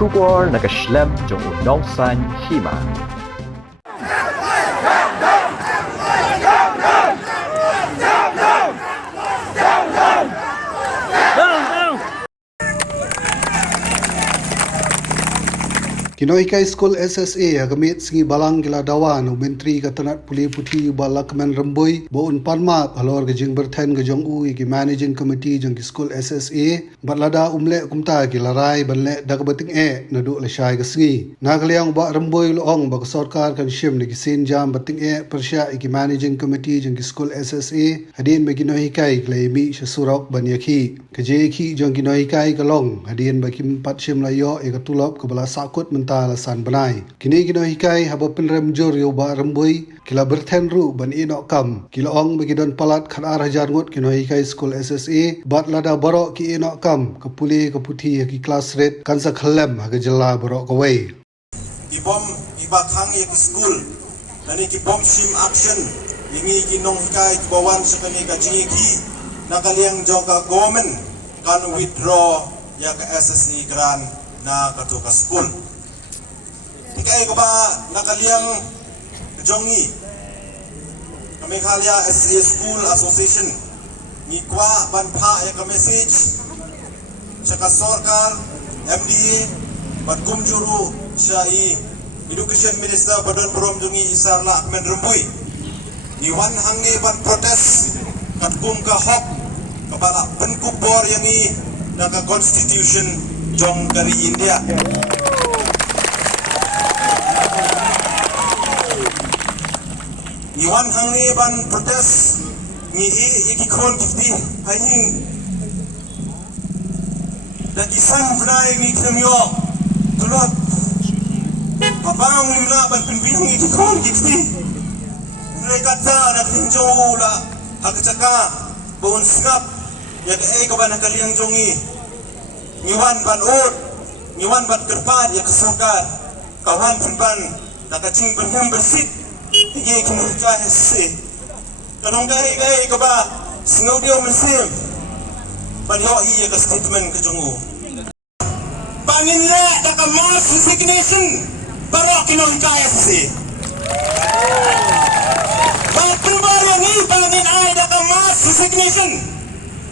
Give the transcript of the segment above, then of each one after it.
Shubor nakaslem jong unongsan hima. Kinoikai School SSA agamit singi balang gila dawan menteri katanat puli puthi balakman remboi bo unpan ma halor gajing berthen gajong ui ki managing committee jong ki School SSA batlada umle kumta ki larai banle dagbating nadu leshai gasngi nagaliang ba remboi loong ba sarkar kan shim ni kisin jam bating persya ki managing committee jong ki School SSA hadin me kinoikai kleimi shasurok banyaki kaje ki jong kinoikai kalong hadin ba kim pat shim layo ekatulop kabala sakut alasan banai kini kino hikai haba pinrem jor yo ba remboi kila berthen ru ban ino kam kila ong bagi don palat khan ar hajar ngut kino hikai School SSA bat lada borok ki ino kam kapuli kaputhi ki class rate kansa khalem haga jalla borok kawai ibom ibakhang ek school nani ki bomb sim action ingi ki nong hikai ki bawan sakani ka jingi ki nakaliang joka government kan withdraw ya ka SSA grant na katuka school Ikai ko ba nakaliang jongi Meghalaya SSA School Association ni kwa banpa ya ka message sa sarkar MDA bat kumjuru sa Education Minister badon prom jongi isarla men rumbui ni wan hangi ban protest kat kum ka hok kabala penkubor yang naka constitution jong dari India Iwan hangi ban protes ni iki kon kifti haing da kisang fly ni kremyo tulot papang nimla ban pinbing iki kon kifti rekata na klinjo la hakachaka bon snap ya ka ban nakaliang jongi niwan ban ut niwan ban kerpat ya kesukar kawan pinban nakaching penham bersit Igi kemudian hese, kanong gay ko ba singaw dia mensim, banyo iya ka statement kejungu. Bangin le daka mass resignation, baro kinong kaya hese. Bakit baro ni bangin ay daka mass resignation,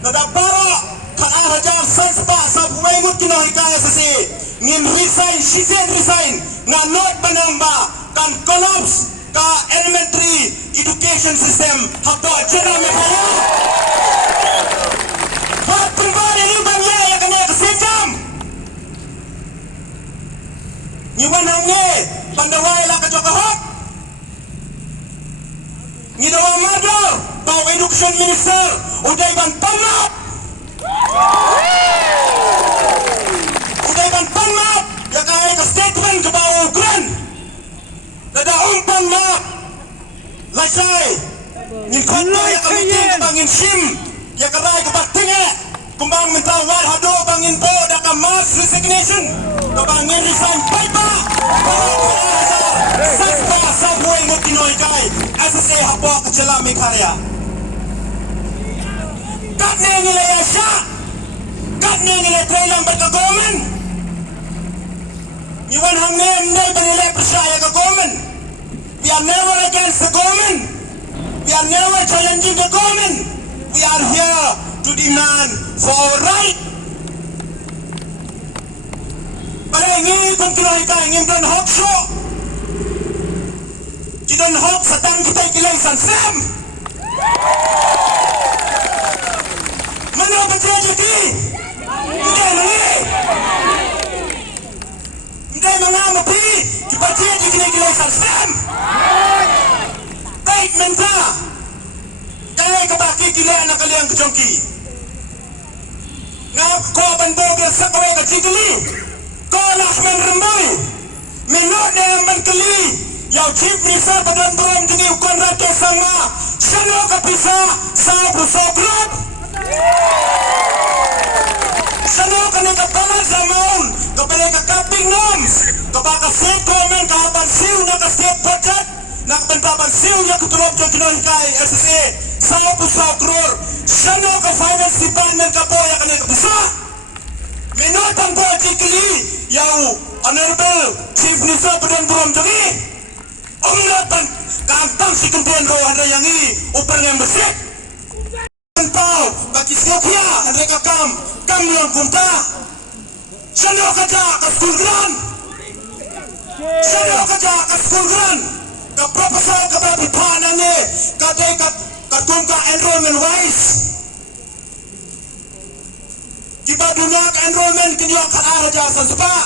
nada baro kalahajar sanspa sa bumaygut kinong kaya hese. Ngin resign, she said resign, nga not banamba kan collapse. Ka elementary education system hakto chena me kaya bat pembari ni bangya ya kena kesenjam ni wanange pandawai la ka jokahok ni dawa mador bau education minister uday ban panmat ya kaya ka statement ke bau Ukraine Nada umpan ma Lasai Ni kono ya kamiting bangin sim Ya karay kabatinga Kumbang mentawal hado bangin po Daka mass resignation Kabangin resign paipa Saspa sa buhay mo Pinoy kay SSA hapo kachala Meghalaya Kat na nila ya siya Kat na nila trailang berkagomen Iwan hangem nay banilay persaya ka government. We are never against the government. We are never challenging the government. We are here to demand for our right. Pada ingin kung kinahi ka ingin dan hok so. Jidan hok satan kita kilay sansam. Mana berjadi? Hindi lagi. Hindi mga mapi, ibatia di kinay sansam. Baik menta, kaya kabaki kilay na kaliyang kajongki. Nga kuwaban bogel sa kaway kajigili, kolak men remboy, minot na yung mankali, yaw chief minister padang brom dini ukon rato sama, sano kapisa sa brusokrot. Sano ka nagkapalan sa maun, kapalay kakaping noms, kapaka state government kapansiw na ka-state budget, nakapantapansiw niya kutulog yung kinohikay SSA, sa crore, sano ka finance department ka po, ya ka nagkapisa, minotang po, chikili, Yau Honorable Chief Minister Perdana Buram Jogi Umlatan Kantang si Kempuan Roh Anda yang ini Upar yang bersih Pau bagi Sofia Mereka kam yang kumta Sanyo kerja ke skul geran Sanyo kerja ke skul geran Ke proposal ke babi panangnya Kadai katungka enrollment wise Kiba dunia ke enrollment kinyo akan jasan sebab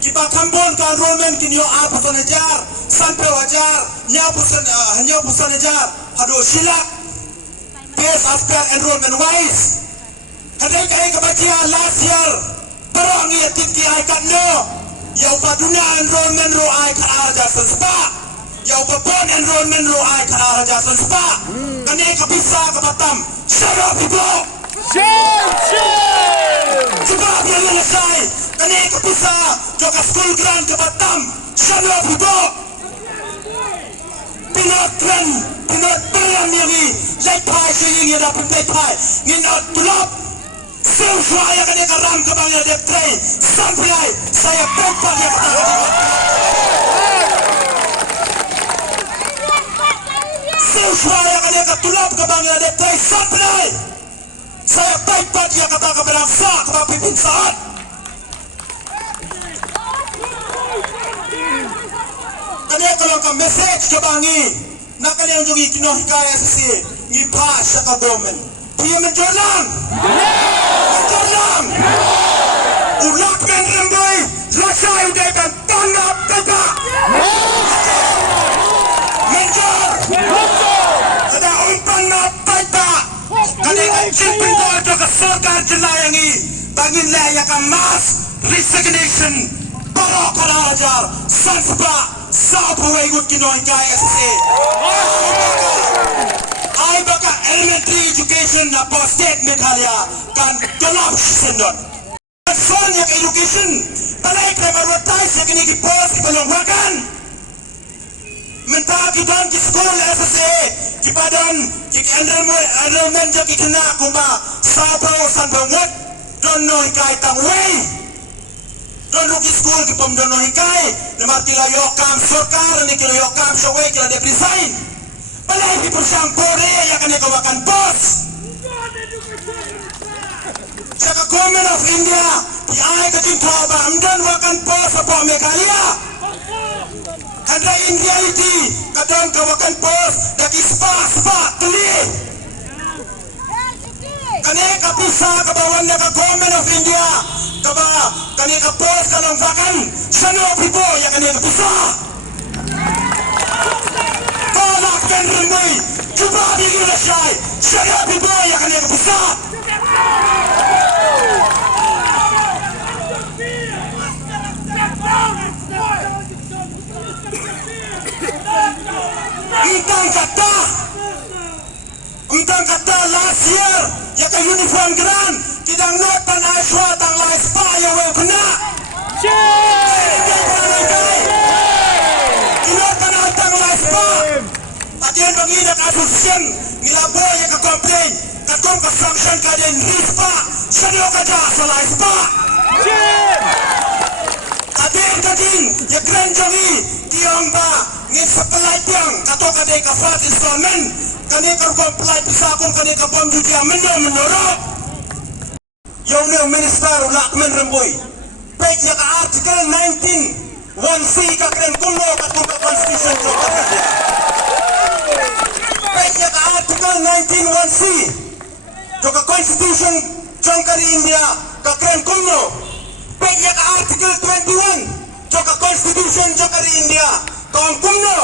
Kiba kambon ke enrollment kinyo pusan ajar Sampai wajar Hanya pusan ajar Aduh silap Base aspect enrollment wise Kadai kaya kebajian last year Perang ia titi aikat no Yau pa dunia enrollment ro ai kan jasan sebab Yau pa pon enrollment ro ai kan jasan sebab Kani kabisa kebatam Syarab ibu Sebab yang selesai Kani kepisa Joka skul geran ke Batam Syarab ibu Pinot keren Pinot beran yang ini Lepai sehingga dapat lepai Nginot tulap Sesuai kani karam ke bangnya deptrai Sampai saya tempat yang kata Sesuai kani katulap ke bangnya deptrai Sampai saya tempat yang kata keberangsa Kepada pimpin saat Kani kalau ke message ke bangi Nak kani yang juga kinoh hikaya sisi Ngipas syaka gomen Dia menjolang Menjolang Ulak men remboy Lasai udaikan tanggap tegak Menjol Ada umpan na paita Kani kancing pinggol Joka serkar jelayangi Bangin layakan mas Resignation Para kala ajar Sansba Sabu ikut kinoh hikaya sisi Ay baka elementary education na po state Meghalaya kan gelap sendon. Soalnya ke education, balik na marwatais ya kini kipos di Balongwakan. Mentah kita di sekolah SSA, kipadan kik enrollment jo kikena kumba sabaw sanbangot dono hikai tangway. Dono ki school kipom dono hikai, nama kilayokam sorkar ni kilayokam shaway kila deprisain. Balai di persang Korea yang akan dikawakan bos. Saka Government of India, di ay kacing thaba amdan wakan bos apa Meghalaya. Ada India itu kadang kawakan bos daki spa tuli. Kani kapisa kabawan ka Government of India, kani ka bos kanang wakan sano pipo yang kani kapisa. Tolak dan remai Cuba diri rasyai Syariat biboy yang akan yang besar Entang kata last year yang ke uniform geran Kidang not pan aiswa tang lai spa yang well kena Agen bagi nak asosian ngilabo yang komplain kakom ka sanction ka den rispa sadio kaja salai spa agen kading ya grand jogi tiang ba ngin supply tiang kato ka de ka fat installment kane ka comply pisakong kane ka bom duty menoro yung new minister Lakman Remboy page ya ka article 19 1C ka kren kuno ka constitution ko Page ka article 19.1c Joka constitution Jongkari India Kakren kumno Page ka article 21 Joka constitution Jongkari India Kawan kumno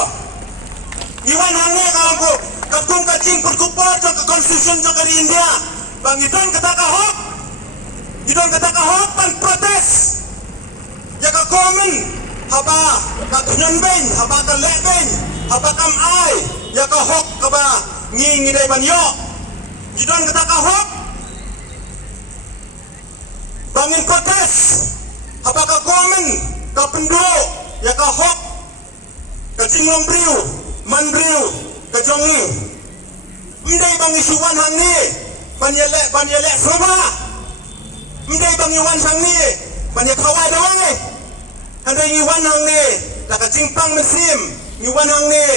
Iwan hangnya kawan ko Kakung kacing perkupot Joka constitution Jongkari India Bang itong katakahok Itong katakahok Pan protes Jaka komen Haba Kakunyan ben Haba kalek ben Haba kamay Jaka hok kaba Ngingi day banyo Jidon kata kahok Bangin protes Haba ka komen Kapendo Jaka hok Kacingong briu Man briu Kajongi Mday bang isuan hang ni Banyelek Soba Mday bang iwan hang ni banyak kawai doang eh. Handai ngiwan hang ni, dah kacingpang mesim, ngiwan hang ni,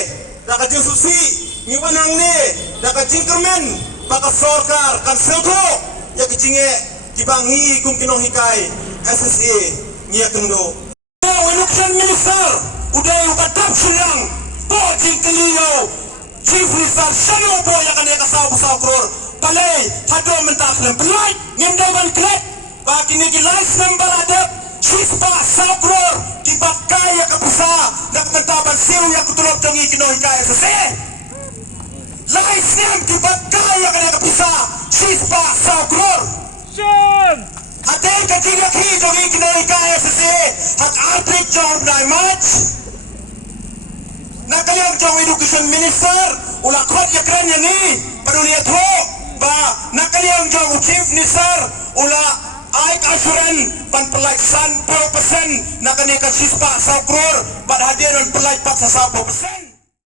dah kacing susi, ngiwan hang ni, dah kacing kermen, baka sorkar kan selko, ya kacinge kibangi kum kinong hikai SSA ngia kendo. Election minister, udah ukatap silang, po jingkeliyo, chief minister sano po ya kan ya kasau kror, palay hado mentak lem pelai, ngimdawan klet, baki ni gilais number adep. Sispa sakror kibakai ya kapisa nak mentaban siu ya kutulog jongi kinoy kaya sese lais niam kibakai ya kaya kapisa sispa sakror ate kajiga ki jongi kinoy kaya sese hak artik jong nai match nakaliang jong education minister ula kot ya keren ya ni padunia tho ba nakaliang jong chief minister ula Aik asuran pan pelai 100% nak kena kasih pak 1 crore pada hadiran pelai 40%.